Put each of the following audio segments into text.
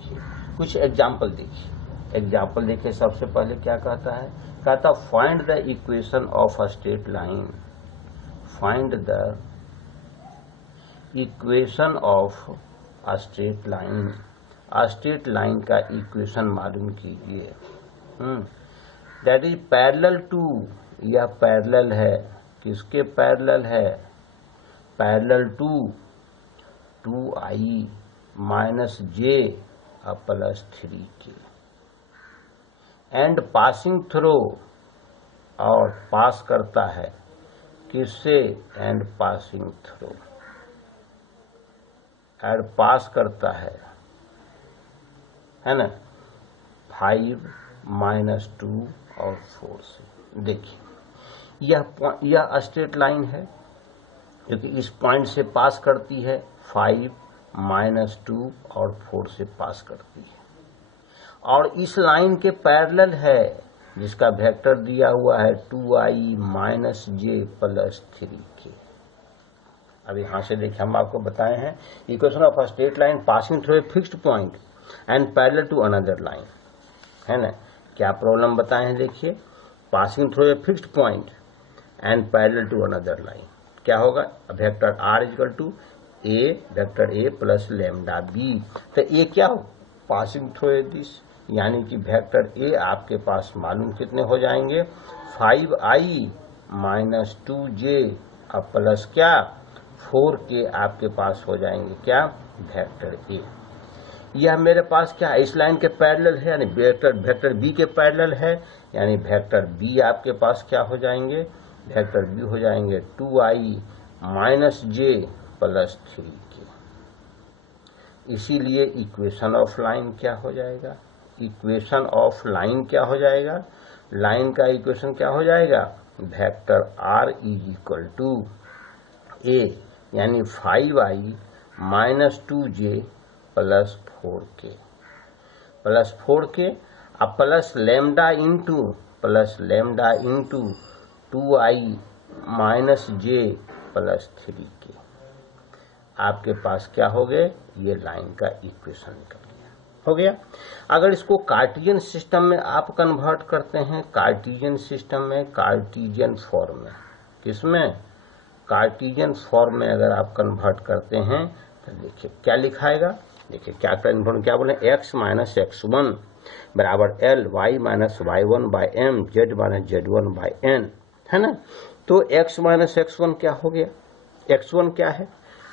देखिए, कुछ एग्जाम्पल देखिए। एग्जाम्पल देखिए, सबसे पहले क्या कहता है, कहता find the equation of a straight line. Find the equation of a straight line. Straight line का इक्वेशन मालूम कीजिए। दैट इज पैरेलल टू, यह पैरेलल है, किसके पैरेलल है, parallel to 2i minus j plus 3k and passing through, और pass करता है किससे, and passing through, and pass करता है ना, 5 माइनस 2 और 4 से। देखिए यह स्ट्रेट लाइन है क्योंकि इस पॉइंट से पास करती है, 5 माइनस 2 और 4 से पास करती है, और इस लाइन के पैरेलल है जिसका वेक्टर दिया हुआ है 2i minus j plus 3k। अब यहां से देखिए, हम आपको बताए हैं equation of a straight line passing through a fixed point and parallel to another line, है ना। क्या प्रॉब्लम बताए हैं, देखिए, passing through a fixed point and parallel to another line, क्या होगा, vector r equal to a, vector a plus lambda b। तो ये क्या हो, पासिंग थ्रू दिस, यानी कि वेक्टर a आपके पास मालूम कितने हो जाएंगे, 5i माइनस 2j अब प्लस क्या 4k आपके पास हो जाएंगे, क्या, वेक्टर a। यह मेरे पास क्या है, इस लाइन के पैरेलल है, यानी वेक्टर b के पैरेलल है, यानी वेक्टर b आपके पास क्या हो जाएंगे, वेक्टर b हो जाएंगे 2i minus j plus 3k। इसीलिए इक्वेशन ऑफ लाइन क्या हो जाएगा, इक्वेशन ऑफ लाइन क्या हो जाएगा, लाइन का इक्वेशन क्या हो जाएगा, vector r is equal to a, यानी 5i minus 2j plus 4k, plus 4k अब plus lambda into 2i minus j plus 3k। आपके पास क्या हो गए, ये लाइन का इक्वेशन निकल गया, हो गया। अगर इसको कार्टिजियन सिस्टम में आप कन्वर्ट करते हैं, कार्टिजियन सिस्टम में, कार्टिजियन फॉर्म में, किसमें, कार्टिजियन फॉर्म में अगर आप कन्वर्ट करते हैं तो देखिए क्या लिखाएगा, देखिए क्या कन्वर्ट, क्या बोले, x माइनस x1 बराबर l y minus y1 by m z minus z1 by n, है ना। तो x माइनस x1 क्या हो गया, x1 क्या है,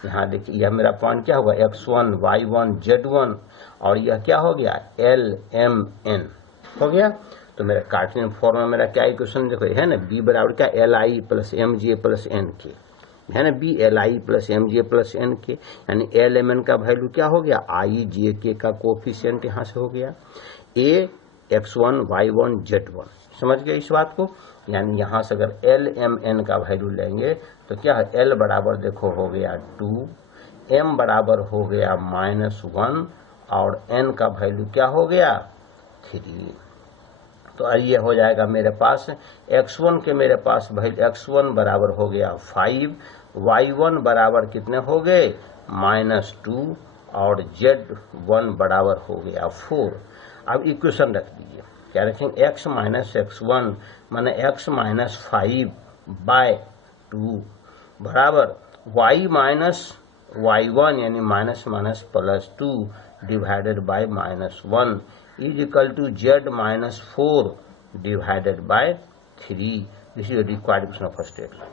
यहाँ देखिए यह मेरा पॉइंट क्या होगा, x1 y1 z1, और यह क्या हो गया, l m n हो गया। तो मेरा कार्टिजियन फॉर्म में मेरा क्या इक्वेशन देखो, है ना, b बराबर क्या, li plus m j plus n k, है ना, b li plus m j plus n k, यानी एल एम एन का वैल्यू क्या हो गया, आई जे के का कोफिशिएंट यहाँ से हो गया, a x1 y1 z1, समझ गए इस बात को। यानी यहाँ से अगर एल एम एन का वैल्यू लेंगे तो क्या है, एल बराबर देखो हो गया 2, एम बराबर हो गया -1, और एन का वैल्यू क्या हो गया 3। तो ये हो जाएगा मेरे पास x1 के, मेरे पास वैल्यू x1 बराबर हो गया 5, y1 बराबर कितने हो गए -2, और z1 बराबर हो गया 4। अब इक्वेशन रख दीजिए, क्या रखेंगे, x माइनस x1 माने x माइनस 5 बाय 2 बराबर y माइनस y1 यानी minus minus plus 2 divided by -1 is equal to z minus 4 divided by 3। This is required equation of straight line.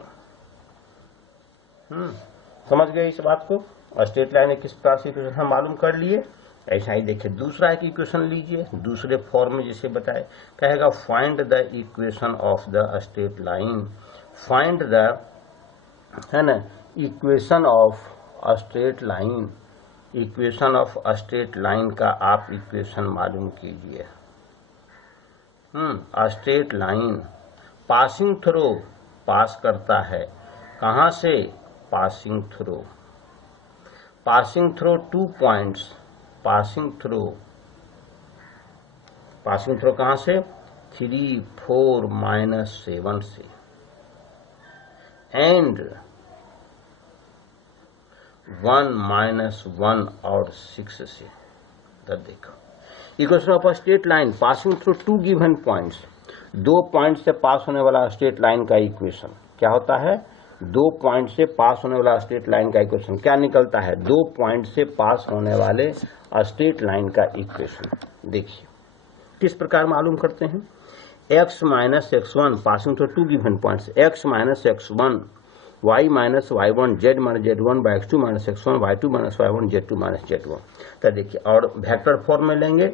समझ गए इस बात को, स्ट्रेट लाइन किस प्रकार से इक्वेशन हम मालूम कर लिए। ऐसा ही देखिए दूसरा एक इक्वेशन लीजिए, दूसरे फॉर्म में जैसे बताए, कहेगा find the equation of the straight line, find the, है ना, equation of a straight line, equation of a straight line का आप इक्वेशन मालूम कीजिए। A straight line passing through, pass करता है, कहां से, passing through 2 points, passing through कहां से, 3, 4, -7 से, एंड 1, -1 और 6 से, तो देखो equation of a straight line passing through two given points, 2 point से पास होने वाला स्ट्रेट लाइन का इक्वेशन क्या होता है, 2 पॉइंट से पास होने वाला स्ट्रेट लाइन का इक्वेशन क्या निकलता है, 2 पॉइंट से पास होने वाले स्ट्रेट लाइन का इक्वेशन। देखिए किस प्रकार मालूम करते हैं, x minus x1 passing through two given points, x minus x1 y minus y1 z minus z1 by x2 minus x1 y2 minus y1 z2 minus z1। तो देखिए और वेक्टर फॉर्म में लेंगे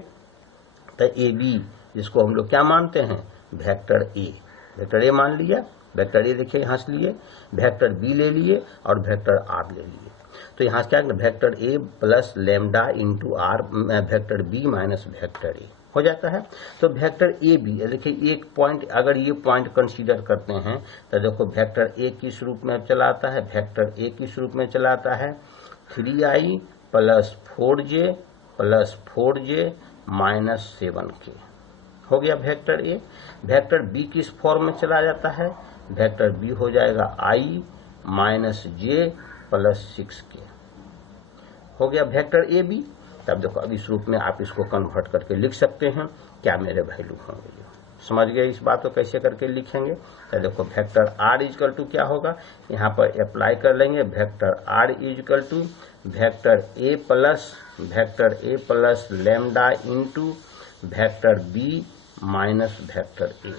तो ए बी, जिसको हम लोग क्या मानते हैं, वेक्टर ए मान लिया, वेक्टर ए देखिए यहाँ से लिए, वेक्टर बी ले लिए और वेक्टर आर ले लिए। तो यहाँ से क्या vector a plus lambda into r vector b minus vector a हो जाता है। तो वेक्टर ए बी देखिए एक पॉइंट, अगर ये पॉइंट कंसीडर करते हैं तो देखो वेक्टर ए किस रूप में चला आता है, वेक्टर ए किस रूप में चला आता है 3i plus 4j minus 7k हो गया वेक्टर ए। वेक्टर बी किस फॉर्म में चला जाता है, वेक्टर बी हो जाएगा i minus j plus 6k हो गया वेक्टर ए बी। तब देखो अब इस रूप में आप इसको कन्वर्ट करके लिख सकते हैं, क्या मेरे वैल्यू होंगे, समझ गए इस बात को कैसे करके लिखेंगे। तो देखो वेक्टर आर इजकल टू क्या होगा, यहाँ पर अप्लाई कर लेंगे, vector r is equal to vector a plus lambda into vector b minus vector a.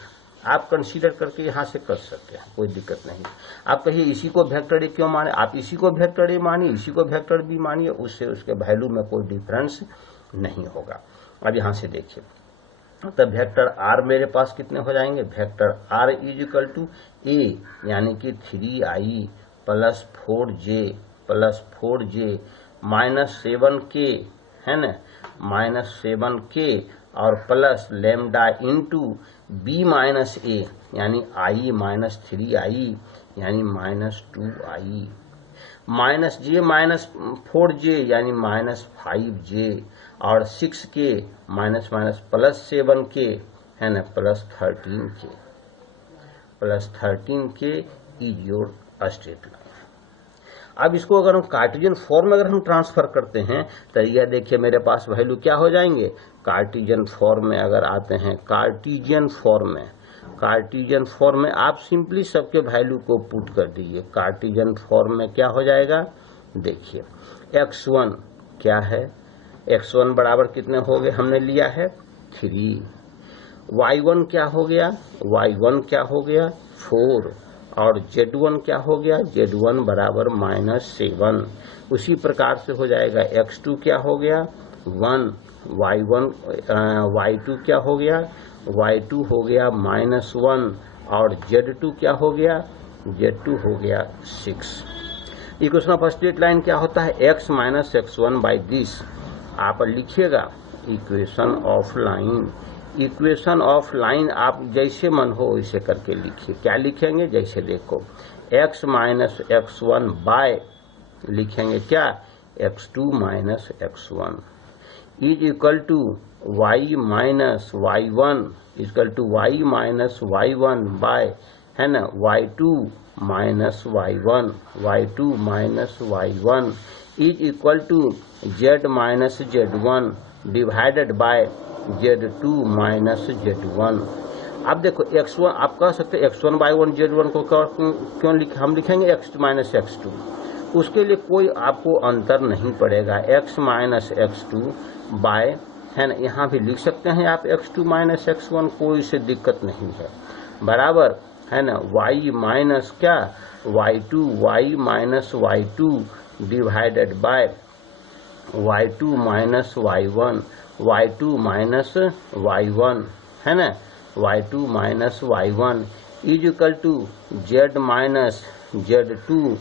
आप कंसीडर करके यहाँ से कर सकते हैं, कोई दिक्कत नहीं। आप कहिए इसी को वेक्टर ए क्यों माने, आप इसी को वेक्टर ए मानिए, इसी को वेक्टर बी मानिए, उससे उसके वैल्यू में कोई डिफरेंस नहीं होगा। अब यहाँ से देखिए तब वेक्टर आर मेरे पास कितने हो जाएंगे, vector r is equal to a यानी कि 3i plus 4j minus 7k है ना, माइनस 7k और plus lambda into b minus a यानी i माइनस 3i यानी minus 2i minus j minus 4j यानी माइनस 5j और 6k minus minus plus 7k है ना plus 13k is your straight line. अब इसको अगर हम कार्टेशियन फॉर्म में अगर हम ट्रांसफर करते हैं तो यह देखिए मेरे पास वैल्यू क्या हो जाएंगे, कार्टेशियन फॉर्म में अगर आते हैं, कार्टेशियन फॉर्म में आप सिंपली सबके वैल्यू को पुट कर दीजिए। कार्टेशियन फॉर्म में क्या हो जाएगा, देखिए x1 क्या है, x1 बराबर कितने हो गए, हमने लिया है 3, y1 क्या हो गया, y1 क्या हो गया 4 और z1 क्या हो गया, z1 बराबर माइनस 7। उसी प्रकार से हो जाएगा x2 क्या हो गया 1, y2 क्या हो गया, y2 हो गया माइनस 1 और z2 क्या हो गया, z2 हो गया 6। इक्वेशन ऑफ स्ट्रेट लाइन क्या होता है, x minus x1 by this आप लिखिएगा equation of line. Equation of line आप जैसे मन हो वैसे करके लिखिए। क्या लिखेंगे, जैसे देखो x माइनस x1 बाय लिखेंगे क्या x2 minus x1 is equal to y minus y1 equal to y minus y1 by है ना y2 minus y1 is equal to z minus z1 divided by z2 minus z1। अब देखो x1 आप कह सकते हैं x1 बाई 1 z1 को क्यों हम लिखेंगे x माइनस x2, उसके लिए कोई आपको अंतर नहीं पड़ेगा, x माइनस x2 बाय है ना, यहाँ भी लिख सकते हैं आप x2 माइनस x1, कोई से दिक्कत नहीं है, बराबर है ना y माइनस क्या y minus y2 divided by y2 minus y2 minus y1 है ना, y2 minus y1 is equal to z minus z2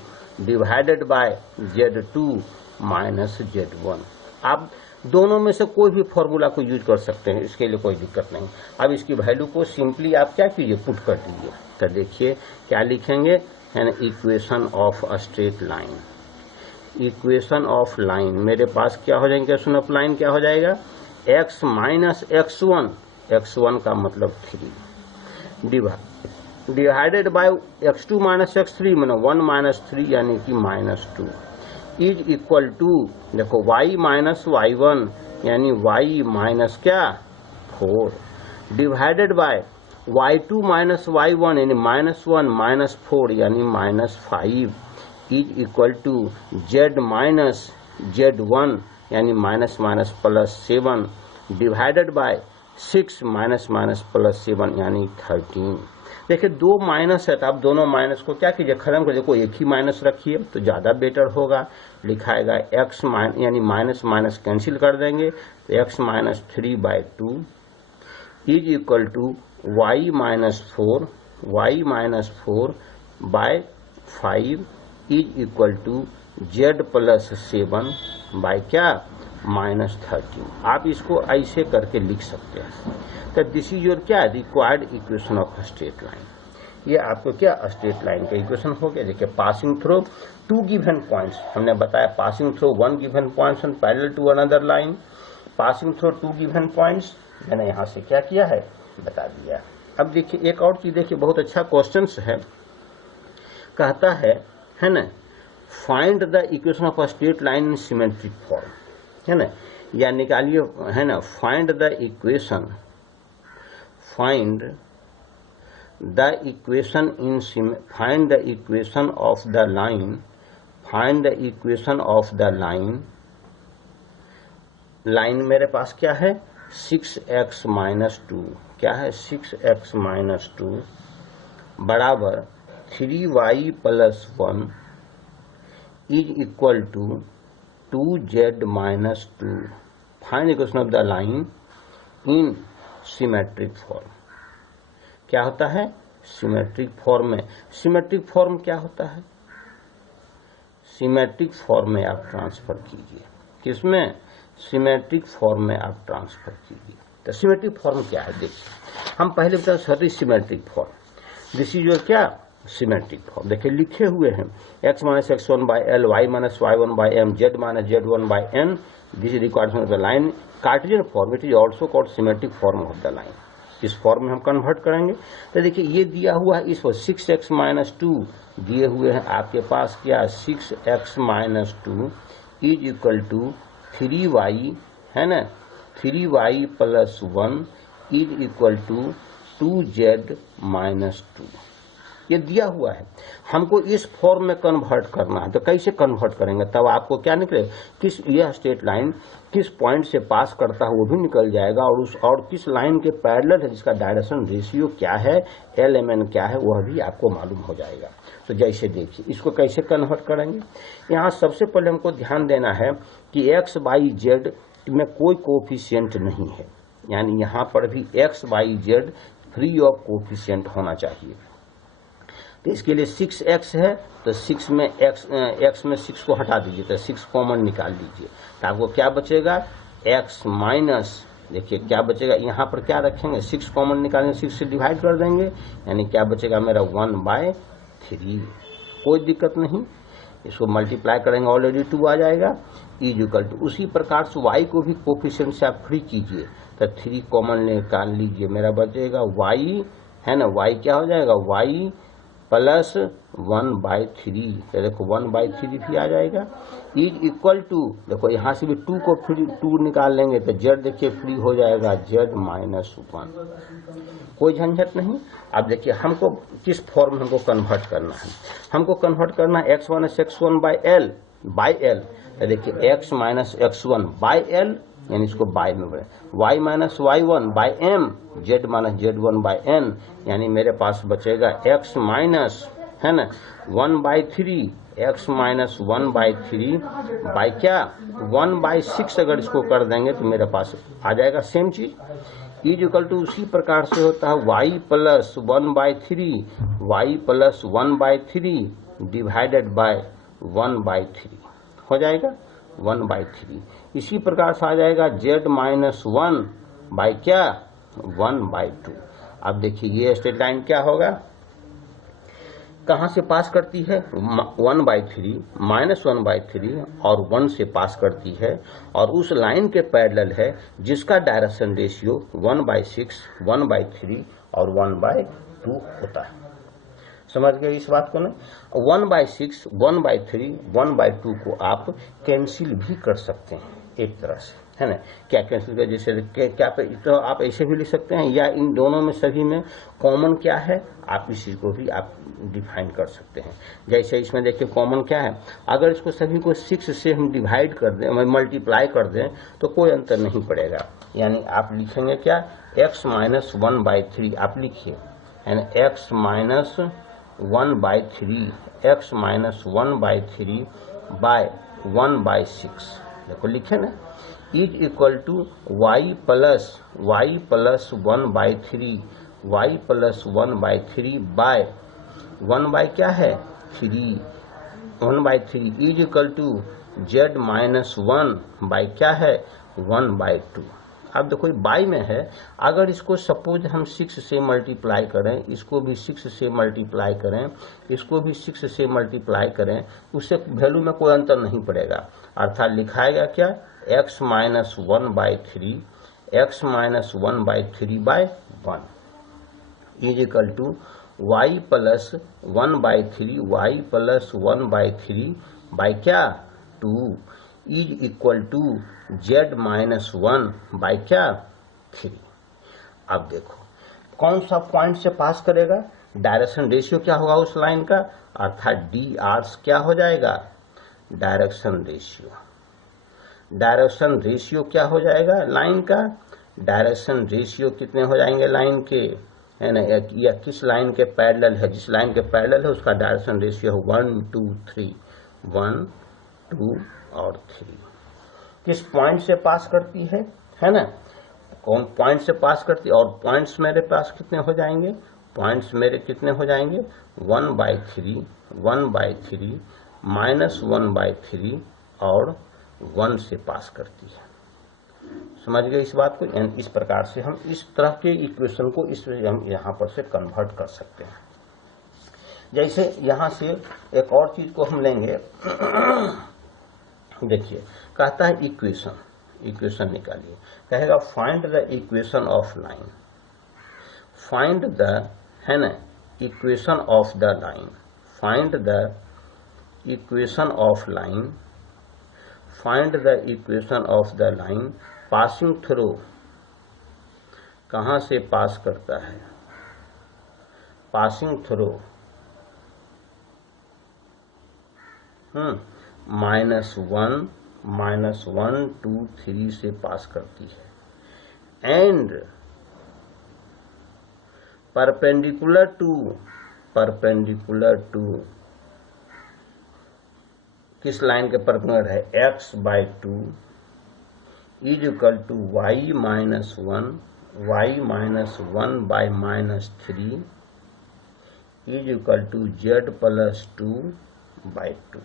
divided by z2 minus z1। आप दोनों में से कोई भी फॉर्मूला को यूज कर सकते हैं, इसके लिए कोई दिक्कत नहीं। अब इसकी वैल्यू को सिंपली आप क्या कीजिए, पुट कर दीजिए। तो देखिए क्या लिखेंगे है ना, equation of a straight line. Equation of line मेरे पास क्या हो जाएगा, इक्वेशन ऑफ लाइन क्या हो जाएगा, x माइनस x1 का मतलब 3 divided by x2 minus x3 मतलब 1 माइनस 3 यानी कि माइनस 2 इज इक्वल टू देखो y माइनस y1 यानी y माइनस क्या 4 divided by y2 minus y1 यानी -1 माइनस 4 यानी -5 is equal to z minus z1 यानी minus minus plus 7 divided by 6 minus minus plus 7 यानी 13। देखिए दो माइनस है तो आप दोनों माइनस को क्या कीजिए खत्म कर देखो एक ही माइनस रखिए तो ज़्यादा बेटर होगा। लिखाएगा x यानी माइनस माइनस कैंसिल कर देंगे तो x minus 3/2 is equal to y minus 4 by 5 is equal to z plus 7 by क्या -13। आप इसको ऐसे करके लिख सकते हैं। तो दिस इज योर क्या required equation of straight line. ये आपको क्या स्ट्रेट लाइन का इक्वेशन हो गया। देखिए passing through two given points हमने बताया passing through one given points and parallel to another line passing through two given points मैंने यहाँ से क्या किया है बता दिया। अब देखिए एक और चीज देखिए बहुत अच्छा क्वेश्चन है कहता है ना find the equation of a straight line in symmetric form है ना या निकालिए है ना find the equation of the line मेरे पास क्या है 6x माइनस 2 क्या है 6x माइनस 2 बराबर 3y plus 1 is equal to 2z minus 2। Find equation of the line in symmetric form. क्या होता है सिमेट्रिक फॉर्म में। सिमेट्रिक फॉर्म क्या होता है सिमेट्रिक फॉर्म में आप ट्रांसफर कीजिए किसमें सिमेट्रिक फॉर्म में आप ट्रांसफर कीजिए। तो सिमेट्रिक फॉर्म क्या है देखिए हम पहले बताए sir symmetric form this is your क्या सिमेट्रिक फॉर्म। देखिए लिखे हुए हैं x minus x1 by l y minus y1 by m z minus z1 by n this is required of the line Cartesian form it is also called symmetric form of the line. इस फॉर्म में हम convert करेंगे तो देखिए ये दिया हुआ है इस 6x माइनस 2 दिए हुए हैं आपके पास क्या 6x minus 2 is equal to 3y है ना 3y plus 1 is equal to 2z minus 2 ये दिया हुआ है। हमको इस फॉर्म में कन्वर्ट करना है तो कैसे कन्वर्ट करेंगे तब आपको क्या निकले किस यह स्ट्रेट लाइन किस पॉइंट से पास करता है वो भी निकल जाएगा और किस लाइन के पैरेलल है जिसका डायरेक्शन रेशियो क्या है LMN क्या है वह भी आपको मालूम हो जाएगा। तो जैसे देखिए इसको कैसे कन्वर्ट करेंगे यहाँ सबसे पहले हमको ध्यान देना है कि x बाई जेड में कोई कोफिशिएंट नहीं है यानी यहाँ पर भी x by Z free of coefficient होना चाहिए। तो इसके लिए 6x है तो 6 में x में 6 को हटा दीजिए तो 6 कॉमन निकाल लीजिए तो आपको क्या बचेगा x माइनस देखिए क्या बचेगा यहाँ पर क्या रखेंगे 6 कॉमन निकालेंगे 6 से डिवाइड कर देंगे यानी क्या बचेगा मेरा 1/3 कोई दिक्कत नहीं। इसको मल्टीप्लाई करेंगे ऑलरेडी 2 आ जाएगा इज इक्वल टू उसी प्रकार से y को भी कोफिशिएंट से आप फ्री कीजिए तो 3 कॉमन निकाल लीजिए मेरा बचेगा y है ना y क्या हो जाएगा y प्लस 1/3 तो देखो 1/3 भी आ जाएगा इज इक्वल टू देखो यहाँ से भी 2 को फ्री 2 निकाल लेंगे तो z देखिए फ्री हो जाएगा z माइनस 1 कोई झंझट नहीं। अब देखिए हमको किस फॉर्म में हमको कन्वर्ट करना है हमको कन्वर्ट करना है x minus x1 by L तो देखिए x minus x1 by L यानी इसको बाई में बढ़े y minus y1 by m z minus z1 by n यानी मेरे पास बचेगा x माइनस है ना 1/3 x माइनस 1/3 बाई क्या 1/6 अगर इसको कर देंगे तो मेरे पास आ जाएगा सेम चीज इज इक्वल टू उसी प्रकार से होता है y प्लस 1/3 डिवाइडेड बाय 1/3 हो जाएगा 1/3। इसी प्रकार से आ जाएगा z माइनस 1 बाई क्या 1/2। अब देखिए ये स्ट्रेट लाइन क्या होगा कहाँ से पास करती है 1/3 माइनस 1/3 और 1 से पास करती है और उस लाइन के पैरेलल है जिसका डायरेक्शन रेशियो 1/6 1/3 और 1/2 होता है। समझ गए इस बात को ना 1/6 1/3 1/2 को आप कैंसिल भी कर सकते हैं एक तरह से है ना। क्या कैंसिल कर, जैसे क्या पे, तो आप ऐसे भी लिख सकते हैं, या इन दोनों में सभी में कॉमन क्या है आप इसी को भी आप डिफाइन कर सकते हैं। जैसे इसमें देखिए कॉमन क्या है, अगर इसको सभी को 6 से हम डिवाइड कर दें, मल्टीप्लाई कर दें तो कोई अंतर नहीं पड़ेगा। यानी आप लिखेंगे क्या, x माइनस 1/3 आप लिखिए, यानी x minus 1/3, x minus 1/3 by 1/6, देखो लिखे ना, is equal to y plus 1/3, y plus 1/3 by 1 by क्या है 3, 1/3 is equal to z minus 1 by क्या है 1/2। अब देखो बाई में है, अगर इसको सपोज हम 6 से मल्टीप्लाई करें, इसको भी 6 से मल्टीप्लाई करें, इसको भी 6 से मल्टीप्लाई करें, उससे वैल्यू में कोई अंतर नहीं पड़ेगा। अर्थात लिखाएगा क्या, x minus 1/3, x minus 1/3 by 1 is equal to y plus 1/3, y plus 1/3 by क्या 2 is equal to z minus 1 by क्या 3। अब देखो कौन सा पॉइंट से पास करेगा, डायरेक्शन रेशियो क्या होगा उस लाइन का, अर्थात dr क्या हो जाएगा, डायरेक्शन रेशियो। डायरेक्शन रेशियो क्या हो जाएगा लाइन का, डायरेक्शन रेशियो कितने हो जाएंगे लाइन के, है ना, या किस लाइन के पैरेलल है, जिस लाइन के पैरेलल है उसका डायरेक्शन रेशियो 1 2 3, 1 2 और 3। किस पॉइंट से पास करती है ना, कौन पॉइंट से पास करती है, और पॉइंट्स मेरे पास कितने हो जाएंगे, पॉइंट्स मेरे कितने हो जाएंगे 1/3, 1/3 माइनस 1/3 और 1 से पास करती है। समझ गए इस बात को। इस प्रकार से हम इस तरह के इक्वेशन को इस हम यहाँ पर से कन्वर्ट कर सकते हैं। जैसे यहाँ से एक और चीज को हम लेंगे, देखिए कहता है इक्वेशन निकालिए, कहेगा find the equation of line, find the, है ना, equation of the line, find the equation of line, find the equation of the line passing through, कहां से पास करता है, पासिंग थ्रू -1 -1 2 3 से पास करती है, एंड परपेंडिकुलर टू किस लाइन के परपेंडिकुलर है, x/2 is equal to y minus 1 by -3 is equal to z plus 2 by 2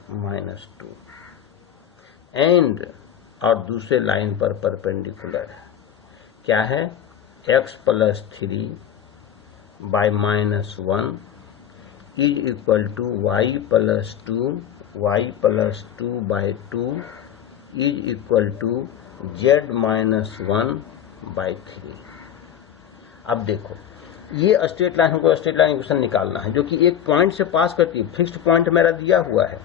and, और दूसरे लाइन पर परपेंडिकुलर है क्या है, x plus 3 by -1 is equal to y plus 2 by 2 is equal to z minus 1 by 3। अब देखो ये स्ट्रेट लाइन, हमको स्ट्रेट लाइन इक्वेशन निकालना है जो कि एक पॉइंट से पास करती है, फिक्स्ड पॉइंट मेरा दिया हुआ है।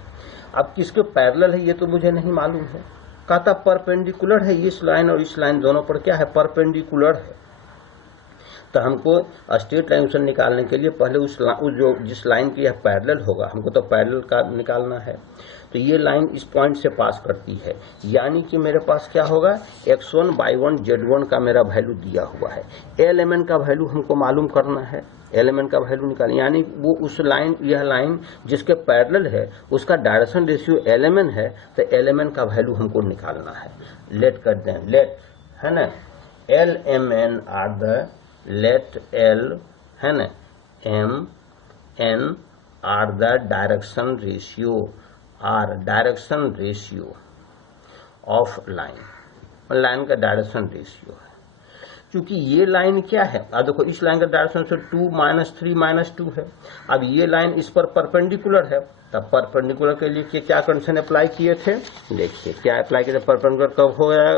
अब किसके पैरेलल है ये तो मुझे नहीं मालूम है, कहता परपेंडिकुलर है, इस लाइन और इस लाइन दोनों पर क्या है, परपेंडिकुलर है। तो हमको स्ट्रेट लाइन इक्वेशन निकालने के लिए पहले उस जो जिस लाइन की यह पैरेलल होगा, हमको तो पैरेलल का निकालना है। तो ये लाइन इस पॉइंट से पास करती है, यानी कि मेरे पास क्या होगा, x1 by 1 z1 का मेरा वैल्यू दिया हुआ है, एलिमेंट का वैल्यू हमको मालूम करना है, एलिमेंट का वैल्यू निकाल, यानी वो उस लाइन, यह लाइन जिसके पैरेलल है उसका डायरेक्शन रेशियो एलिमेंट है, तो एलिमेंट का वैल्यू हमको निकालना है। लेट कर दें, लेट, है ना, l m n are the, let l, है ना, m n are the direction ratio, are direction ratio of line, line का डायरेक्शन रेशियो है। क्योंकि ये लाइन क्या है, अब देखो इस लाइन का डायरेक्शन से 2 -3 -2 है। अब ये लाइन इस पर परपेंडिकुलर है, तब परपेंडिकुलर के लिए क्या कंडीशन अप्लाई किए थे, देखिए क्या अप्लाई किए थे, परपेंडिकुलर कब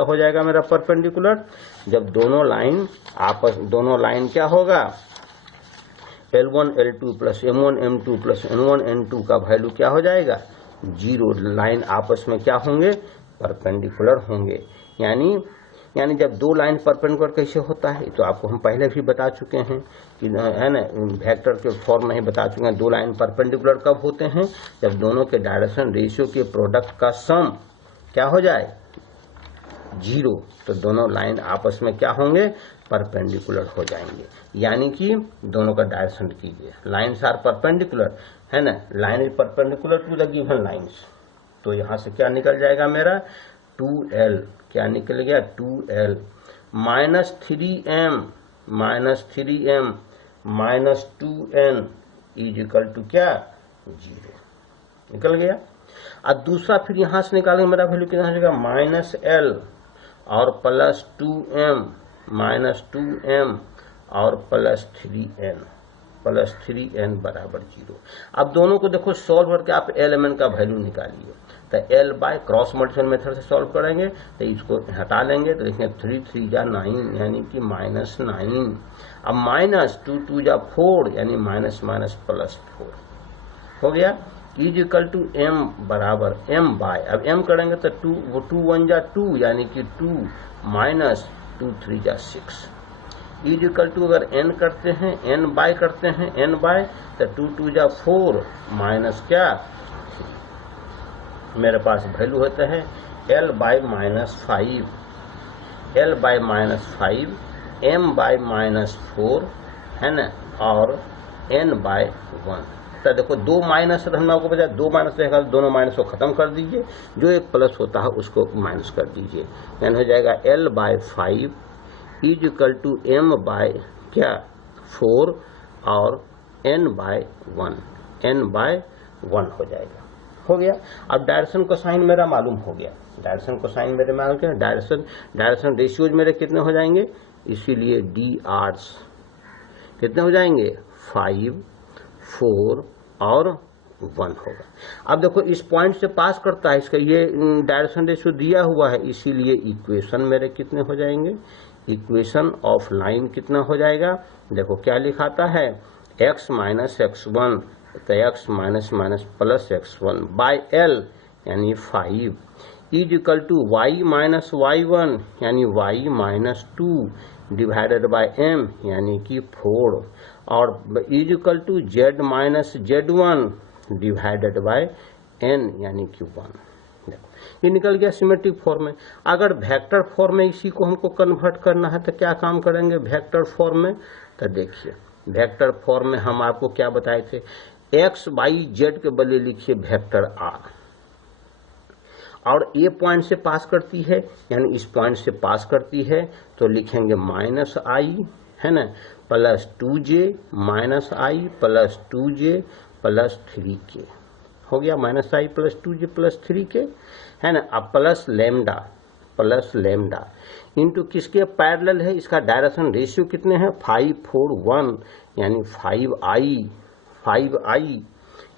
हो जाएगा मेरा परपेंडिकुलर, जब दोनों लाइन क्या होगा, L1 L2 plus M1 M2 plus N1 N2 का वैल्यू क्या हो जाएगा 0, लाइन आपस में क्या होंगे, परपेंडिकुलर होंगे। यानी यानी जब दो लाइन परपेंडिकुलर कैसे होता है तो आपको हम पहले भी बता चुके हैं कि है ना, वेक्टर के फॉर्म में ही बता चुके हैं। दो लाइन परपेंडिकुलर कब होते हैं? जब दोनों के डायरेक्शन रेशियो के प्रोडक्ट का सम क्या हो जाए? 0। तो दोनों लाइन आपस में क्या होंगे? परपेंडिकुलर हो जाएंगे। यानी कि दोनों का डायरेक्शन कीजिए, लाइन्स आर परपेंडिकुलर, है ना, line is perpendicular to the given lines. तो यहां से क्या निकल जाएगा मेरा? 2l। क्या निकल गया? 2l minus 3m minus 2n is equal to क्या? 0 निकल गया। अब दूसरा फिर यहां से निकालेंगे, मेरा वैल्यू कितना हो जाएगा? माइनस l और प्लस 2m माइनस 2m और प्लस 3n बराबर 0। अब दोनों को देखो सॉल्व करके आप एलिमेंट का वैल्यू निकालिए। तो l by cross multiplication method से सॉल्व करेंगे तो इसको हटा लेंगे तो देखेंगे 3 3 जा 9 यानी कि माइनस 9। अब माइनस 2 2 जा 4 यानी माइनस माइनस प्लस 4 हो गया। इज इक्वल टू m बराबर m बाय, अब m करेंगे तो 2 1 जा 2 यानी कि 2 माइनस 2 3 जा 6 इज इक्वल टू, अगर n करते हैं n बाय करते हैं n बाय तो 2 2 जा 4 माइनस क्या 3। मेरे पास वैल्यू होता है l bye minus 5 m bye minus 4 है ना, और n बाय 1। तो देखो दो माइनस हमने आपको बताया, दो माइनस रहेगा तो दोनों माइनस को खत्म कर दीजिए, जो एक प्लस होता है उसको माइनस कर दीजिए। यानी हो जाएगा l by 5 is equal to m by क्या 4 और n बाय 1 हो जाएगा। हो गया। अब डायरेक्शन को साइन मेरा मालूम हो गया, डायरेक्शन को साइन मेरे मालूम क्या, डायरेक्शन रेशियोज मेरे कितने हो जाएंगे, इसीलिए डी आर्स कितने हो जाएंगे 5 4 और 1 होगा। अब देखो इस पॉइंट से पास करता है, इसका ये डायरेक्शन रेशियो दिया हुआ है, इसीलिए इक्वेशन मेरे कितने हो जाएंगे, इक्वेशन ऑफ लाइन कितना हो जाएगा। देखो क्या लिखाता है x माइनस x1 तो x minus minus plus x1 by l यानी 5 is equal to y minus y1 यानी y minus 2 divided by m यानी कि 4 और is equal to z minus z1 divided by n यानी कि 1। ये निकल गया सिमेट्रिक फॉर्म में। अगर वेक्टर फॉर्म में इसी को हमको कन्वर्ट करना है तो क्या काम करेंगे वेक्टर फॉर्म में। तो देखिए वेक्टर फॉर्म में हम आपको क्या बताए थे, x y z के बदले लिखिए वेक्टर r, और ए पॉइंट से पास करती है यानी इस पॉइंट से पास करती है तो लिखेंगे माइनस आई है ना, प्लस 2j माइनस आई प्लस 2j प्लस 3k हो गया, माइनस आई प्लस 2j प्लस 3k है ना। अब प्लस लेमडा इंटू किसके पैरेलल है, इसका डायरेक्शन रेशियो कितने हैं 5 4 1 यानी 5i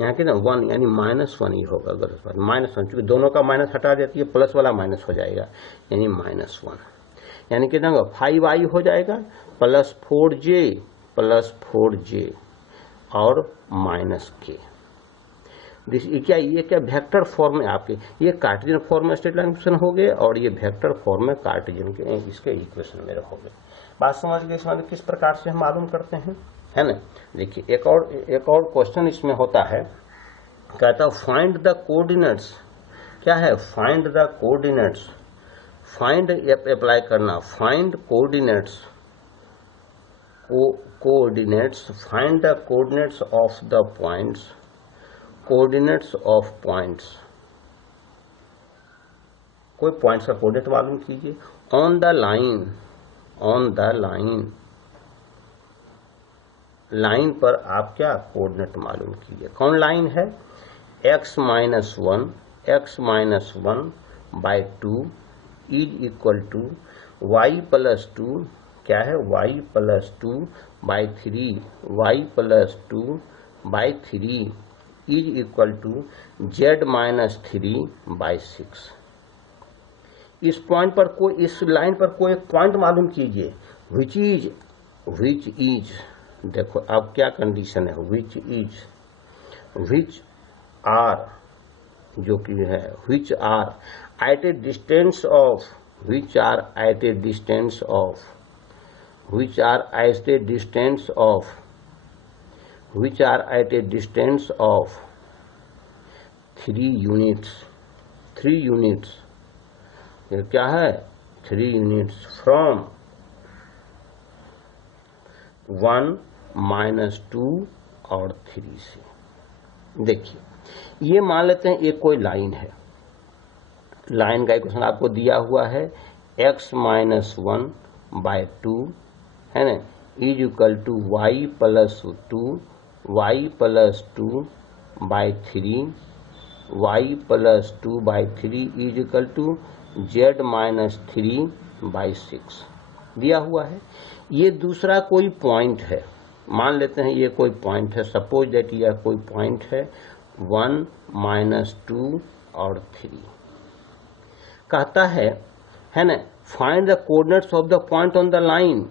यहाँ के ना 1 यानी -1 ही होगा, गलत बात -1, चूंकि दोनों का माइनस हटा देती है प्लस वाला माइनस हो जाएगा यानी -1 यानी कितना 5i हो जाएगा प्लस 4j और माइनस k। ये क्या वेक्टर फॉर्म में आपके ये कार्टेशियन फॉर्म में स्ट्रेट लाइन इक्वेशन हो गए और ये वेक्टर फॉर्म में कार्टेशियन के इसके इक्वेशन मेरे हो गए। बात समझ गए इसमें किस प्रकार से हम मालूम करते हैं, है ना। देखिए एक और क्वेश्चन इसमें होता है, कहता फाइंड द कोऑर्डिनेट्स, क्या है find the coordinates, find apply करना, find coordinates find the coordinates of the points, coordinates of points, कोई पॉइंट्स का कोऑर्डिनेट मालूम कीजिए ऑन द लाइन पर आप क्या कोऑर्डिनेट मालूम कीजिए। कौन लाइन है, x minus 1 by 2 is equal to y plus 2, क्या है y plus 2 by 3, y plus 2 by 3 is equal to z minus 3 by 6। इस पॉइंट पर कोई, इस लाइन पर कोई एक पॉइंट मालूम कीजिए विच इज देखो अब क्या कंडीशन है, विच आर जो कि है which are at a distance of which are at a distance of 3 units, ये क्या है 3 units from 1 minus 2 और 3 से। देखिए ये मान लेते हैं एक कोई लाइन है, लाइन का इक्वेशन आपको दिया हुआ है x माइनस 1/2 है ना is equal to y plus 2 3 y plus 2/3 is equal to z minus 3/6 दिया हुआ है। ये दूसरा कोई पॉइंट है, मान लेते हैं ये कोई पॉइंट है, सपोज दैट यह कोई पॉइंट है 1 माइनस 2 और 3। कहता है ना find the coordinates of the point on the line.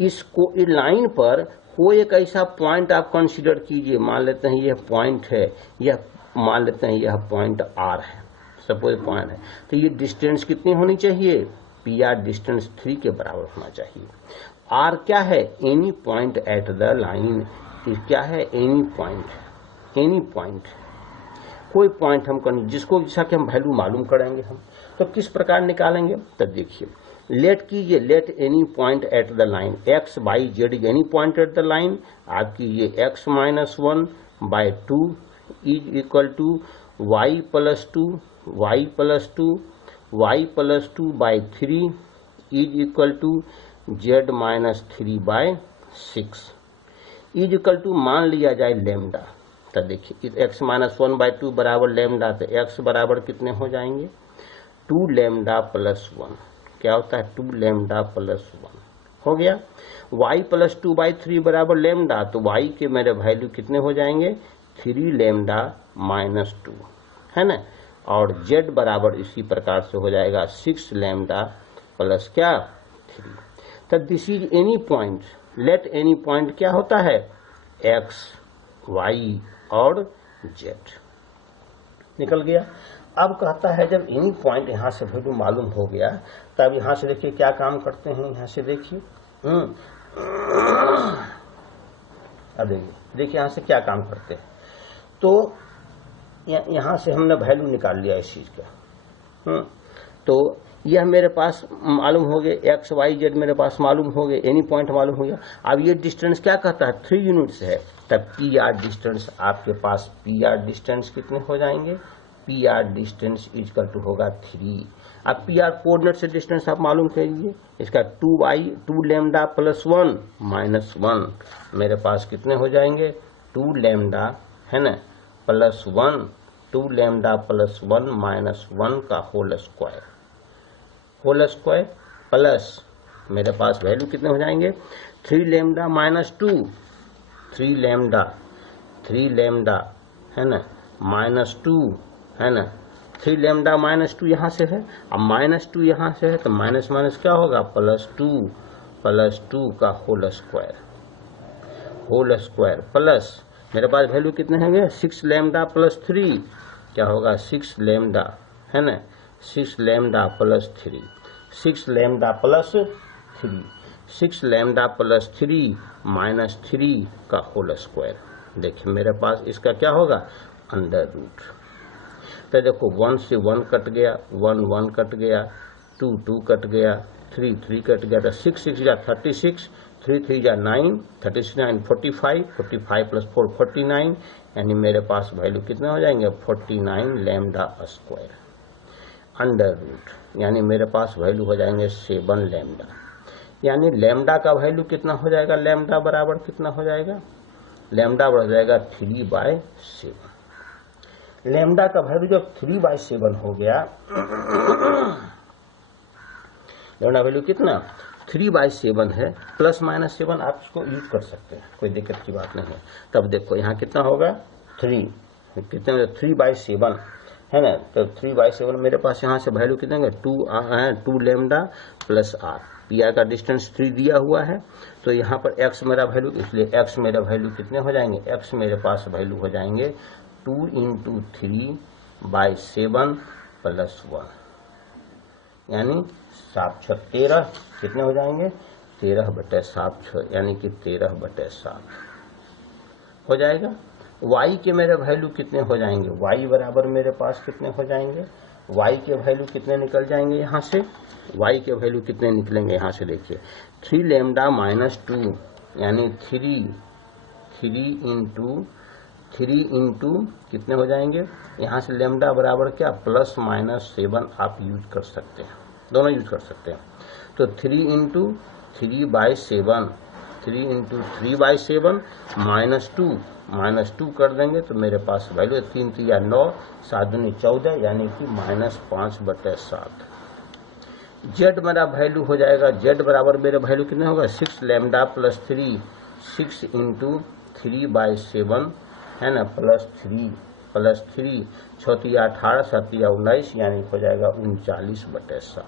इस लाइन पर कोई एक ऐसा पॉइंट आप कंसीडर कीजिए, मान लेते हैं यह पॉइंट है, यह मान लेते हैं यह पॉइंट R है, सपोज पॉइंट है, तो ये डिस्टेंस कितनी होनी चाहिए, PR डिस्टेंस 3 के बराबर होना चाहिए। R क्या है, any point at the line, क्या है एनी पॉइंट, कोई पॉइंट हम जिसको जैसा कि हम वैल्यू मालूम करेंगे हम, तो किस प्रकार निकालेंगे, तो देखिए let any point at the line x by z any point at the line, आप कीजिए x minus 1/2 is equal to y plus 2/3 is equal to z minus 3/6 is equal to मान लिया जाए लेमडा। तो देखिए x माइनस 1/2 बराबर lambda, तो x बराबर कितने हो जाएंगे 2 लेमडा प्लस 1, क्या होता है 2 लेमडा प्लस 1 हो गया। y प्लस 2/3 बराबर लेमडा, तो y के मेरे वैल्यू कितने हो जाएंगे 3 लेमडा माइनस 2 है ना, और z बराबर इसी प्रकार से हो जाएगा 6 लेमडा प्लस क्या 3। तो this is any point, late any point क्या होता है x, y और z निकल गया। अब कहता है जब एनी पॉइंट यहाँ से वैल्यू मालूम हो गया, तब यहाँ से देखिए क्या काम करते हैं, यहाँ से देखिए अब देखिए यहाँ से क्या काम करते हैं, तो यहाँ से हमने वैल्यू निकाल लिया इस चीज का, तो यह मेरे पास मालूम हो गया x, y, z मेरे पास मालूम हो गया, एनी पॉइंट मालूम हो गया। अब ये डिस्टेंस क्या कहता है 3 यूनिट्स है, तब PR डिस्टेंस आपके पास PR डिस्टेंस कितने हो जाएंगे, PR डिस्टेंस इक्वल टू होगा 3। अब PR कोऑर्डिनेट से डिस्टेंस आप मालूम करिए, इसका 2 लेमडा प्लस 1 माइनस 1 मेरे पास कितने हो जाएंगे 2 लेमडा है ना प्लस 1, 2 लेमडा प्लस 1 माइनस 1 का होल स्क्वायर प्लस मेरे पास वैल्यू कितने हो जाएंगे 3 लेमडा माइनस 2, 3 लेमडा है ना माइनस 2 है ना, 3 लेमडा माइनस 2 यहाँ से है, अब माइनस 2 यहाँ से है, तो माइनस माइनस क्या होगा प्लस 2 का होल स्क्वायर प्लस मेरे पास वैल्यू कितने होंगे 6 लेमडा प्लस 3, क्या होगा 6 लेमडा है ना 6 lambda plus 3, 6 lambda plus 3 minus 3 का होल स्क्वायर। देखिए मेरे पास इसका क्या होगा अंडर रूट, तो देखो 1 से 1 कट गया, 1 कट गया, 2 कट गया, 3 कट गया, तो 6 जा 36, 3 जा 9, 36 9 45 प्लस 4 49, यानी मेरे पास वैल्यू कितने हो जाएंगे 49 लेमडा स्क्वायर अंडर रूट, यानी मेरे पास वैल्यू हो जाएंगे 7 लेमडा, यानी लेमडा का वैल्यू कितना हो जाएगा, लेमडा बराबर कितना हो जाएगा, लेमडा बढ़ जाएगा 3/7। लेमडा का वैल्यू जब 3/7 हो गया, लेमडा वैल्यू कितना 3/7 है, प्लस माइनस 7 आप इसको यूज कर सकते हैं, कोई दिक्कत की बात नहीं है। तब देखो यहाँ कितना होगा 3, कितने 3/7 है ना, तो 3/7 मेरे पास यहाँ से वैल्यू कितने 2 लेमडा प्लस r, PR का डिस्टेंस 3 दिया हुआ है, तो यहाँ पर x मेरा वैल्यू, इसलिए x मेरा वैल्यू कितने हो जाएंगे, x मेरे पास वैल्यू हो जाएंगे 2 × 3/7 प्लस 1, यानी 7 6 13, कितने हो जाएंगे 13/7 यानी कि 13/7 हो जाएगा। y के मेरे वैल्यू कितने हो जाएंगे, y बराबर मेरे पास कितने हो जाएंगे, y के वैल्यू कितने निकल जाएंगे यहाँ से, y के वैल्यू कितने निकलेंगे यहाँ से देखिए 3 लैम्डा माइनस 2 यानी 3 इंटू कितने हो जाएंगे, यहाँ से लैम्डा बराबर क्या ±7 आप यूज कर सकते हैं, दोनों यूज कर सकते हैं। तो 3 इंटू 3/7 -2 कर देंगे तो मेरे पास वैल्यू 3 3 9 7 दूनी 14 यानी कि -5/7। z मेरा वैल्यू हो जाएगा, z बराबर मेरे वैल्यू कितने होगा 6 लैम्डा प्लस 3 6 इंटू 3/7 है ना प्लस 3 6 18 7 19 यानी हो जाएगा 39/7।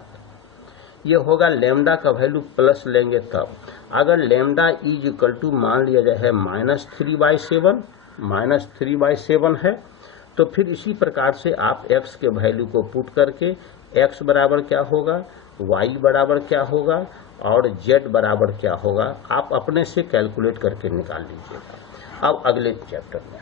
ये होगा लैम्डा का वैल्यू प्लस लेंगे तब। अगर लैम्डा इज इक्वल टू मान लिया जाए है -3/7 है तो फिर इसी प्रकार से आप x के वैल्यू को पुट करके x बराबर क्या होगा, y बराबर क्या होगा और z बराबर क्या होगा आप अपने से कैलकुलेट करके निकाल लीजिएगा। अब अगले चैप्टर में